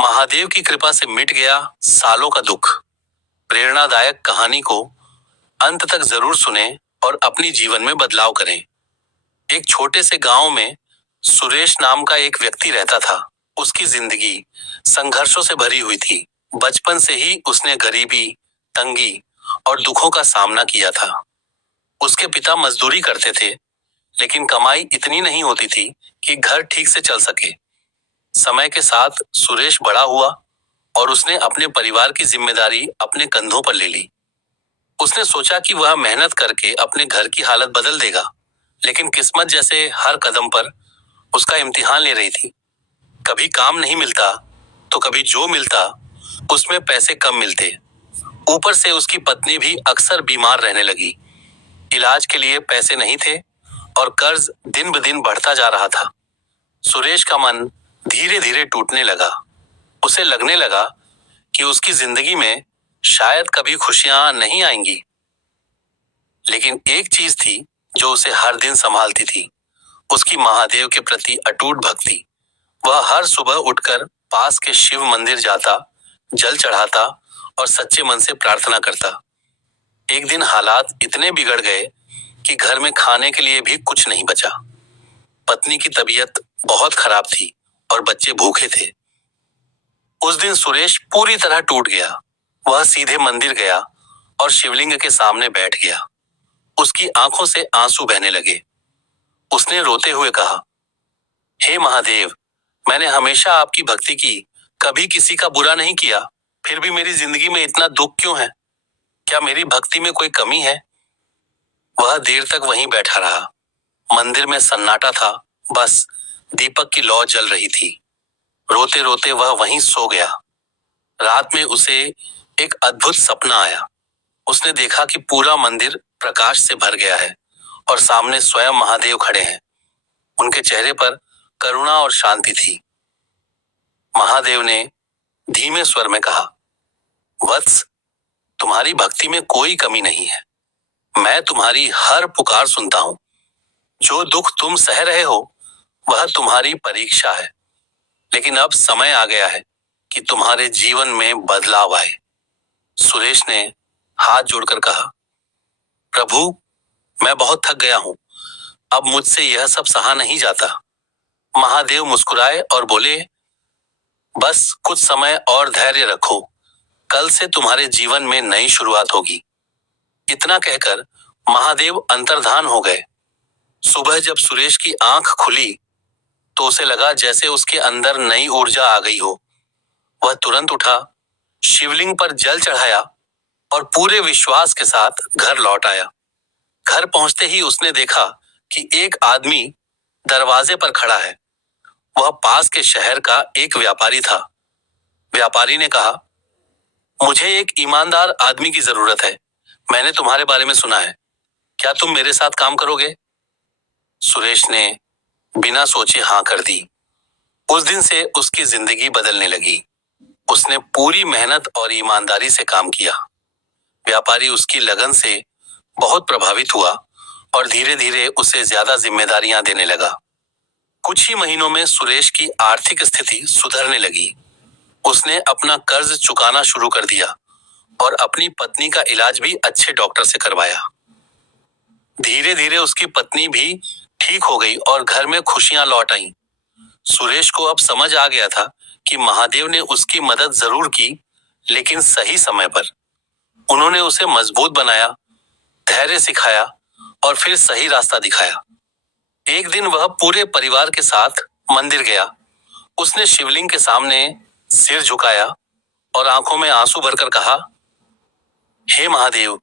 महादेव की कृपा से मिट गया सालों का दुख। प्रेरणादायक कहानी को अंत तक जरूर सुने और अपनी जीवन में बदलाव करें। एक छोटे से गांव में सुरेश नाम का एक व्यक्ति रहता था। उसकी जिंदगी संघर्षों से भरी हुई थी। बचपन से ही उसने गरीबी, तंगी और दुखों का सामना किया था। उसके पिता मजदूरी करते थे, लेकिन कमाई इतनी नहीं होती थी कि घर ठीक से चल सके। समय के साथ सुरेश बड़ा हुआ और उसने अपने परिवार की जिम्मेदारी अपने कंधों पर ले ली। उसने सोचा कि वह मेहनत करके अपने घर की हालत बदल देगा, लेकिन किस्मत जैसे हर कदम पर उसका इम्तिहान ले रही थी। कभी काम नहीं मिलता तो कभी जो मिलता उसमें पैसे कम मिलते। ऊपर से उसकी पत्नी भी अक्सर बीमार रहने लगी। इलाज के लिए पैसे नहीं थे और कर्ज दिन ब दिन बढ़ता जा रहा था। सुरेश का मन धीरे धीरे टूटने लगा। उसे लगने लगा कि उसकी जिंदगी में शायद कभी खुशियां नहीं आएंगी। लेकिन एक चीज थी जो उसे हर दिन संभालती थी, उसकी महादेव के प्रति अटूट भक्ति। वह हर सुबह उठकर पास के शिव मंदिर जाता, जल चढ़ाता और सच्चे मन से प्रार्थना करता। एक दिन हालात इतने बिगड़ गए कि घर में खाने के लिए भी कुछ नहीं बचा। पत्नी की तबीयत बहुत खराब थी और बच्चे भूखे थे। उस दिन सुरेश पूरी तरह टूट गया। वह सीधे मंदिर गया और शिवलिंग के सामने बैठ गया। उसकी आंखों से आंसू बहने लगे। उसने रोते हुए कहा, हे महादेव, मैंने हमेशा आपकी भक्ति की, कभी किसी का बुरा नहीं किया, फिर भी मेरी जिंदगी में इतना दुख क्यों है? क्या मेरी भक्ति में कोई कमी है? वह देर तक वहीं बैठा रहा। मंदिर में सन्नाटा था, बस दीपक की लौ जल रही थी। रोते रोते वह वहीं सो गया। रात में उसे एक अद्भुत सपना आया। उसने देखा कि पूरा मंदिर प्रकाश से भर गया है और सामने स्वयं महादेव खड़े हैं। उनके चेहरे पर करुणा और शांति थी। महादेव ने धीमे स्वर में कहा, वत्स, तुम्हारी भक्ति में कोई कमी नहीं है। मैं तुम्हारी हर पुकार सुनता हूं। जो दुख तुम सह रहे हो वह तुम्हारी परीक्षा है, लेकिन अब समय आ गया है कि तुम्हारे जीवन में बदलाव आए। सुरेश ने हाथ जोड़कर कहा, प्रभु, मैं बहुत थक गया हूं, अब मुझसे यह सब सहा नहीं जाता। महादेव मुस्कुराए और बोले, बस कुछ समय और धैर्य रखो, कल से तुम्हारे जीवन में नई शुरुआत होगी। इतना कहकर महादेव अंतर्धान हो गए। सुबह जब सुरेश की आंख खुली तो उसे लगा जैसे उसके अंदर नई ऊर्जा आ गई हो। वह तुरंत उठा, शिवलिंग पर जल चढ़ाया और पूरे विश्वास के साथ घर लौट आया। घर पहुंचते ही उसने देखा कि एक आदमी दरवाजे पर खड़ा है। वह पास के शहर का एक व्यापारी था। व्यापारी ने कहा, मुझे एक ईमानदार आदमी की जरूरत है। मैंने तुम्हारे बारे में सुना है, क्या तुम मेरे साथ काम करोगे? सुरेश ने बिना सोचे हाँ कर दी। उस दिन से उसकी जिंदगी बदलने लगी। उसने पूरी मेहनत और ईमानदारी से काम किया। व्यापारी उसकी लगन से बहुत प्रभावित हुआ और धीरे धीरे उसे ज्यादा जिम्मेदारियां देने लगा। कुछ ही महीनों में सुरेश की आर्थिक स्थिति सुधरने लगी। उसने अपना कर्ज चुकाना शुरू कर दिया और अपनी पत्नी का इलाज भी अच्छे डॉक्टर से करवाया। धीरे धीरे उसकी पत्नी भी ठीक हो गई और घर में खुशियां लौट आईं। सुरेश को अब समझ आ गया था कि महादेव ने उसकी मदद जरूर की, लेकिन सही समय पर। उन्होंने उसे मजबूत बनाया, धैर्य सिखाया और फिर सही रास्ता दिखाया। एक दिन वह पूरे परिवार के साथ मंदिर गया। उसने शिवलिंग के सामने सिर झुकाया और आंखों में आंसू भरकर कहा, हे महादेव,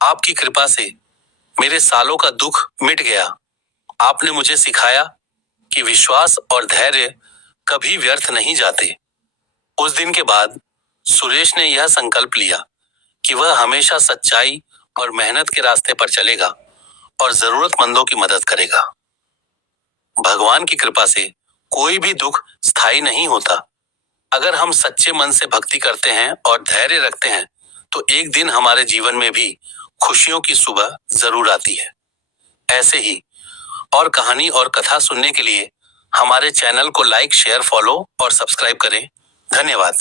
आपकी कृपा से मेरे सालों का दुख मिट गया। आपने मुझे सिखाया कि विश्वास और धैर्य कभी व्यर्थ नहीं जाते। उस दिन के बाद सुरेश ने यह संकल्प लिया कि वह हमेशा सच्चाई और मेहनत के रास्ते पर चलेगा और जरूरतमंदों की मदद करेगा। भगवान की कृपा से कोई भी दुख स्थायी नहीं होता। अगर हम सच्चे मन से भक्ति करते हैं और धैर्य रखते हैं तो एक दिन हमारे जीवन में भी खुशियों की सुबह जरूर आती है। ऐसे ही और कहानी और कथा सुनने के लिए हमारे चैनल को लाइक, शेयर, फॉलो और सब्सक्राइब करें। धन्यवाद।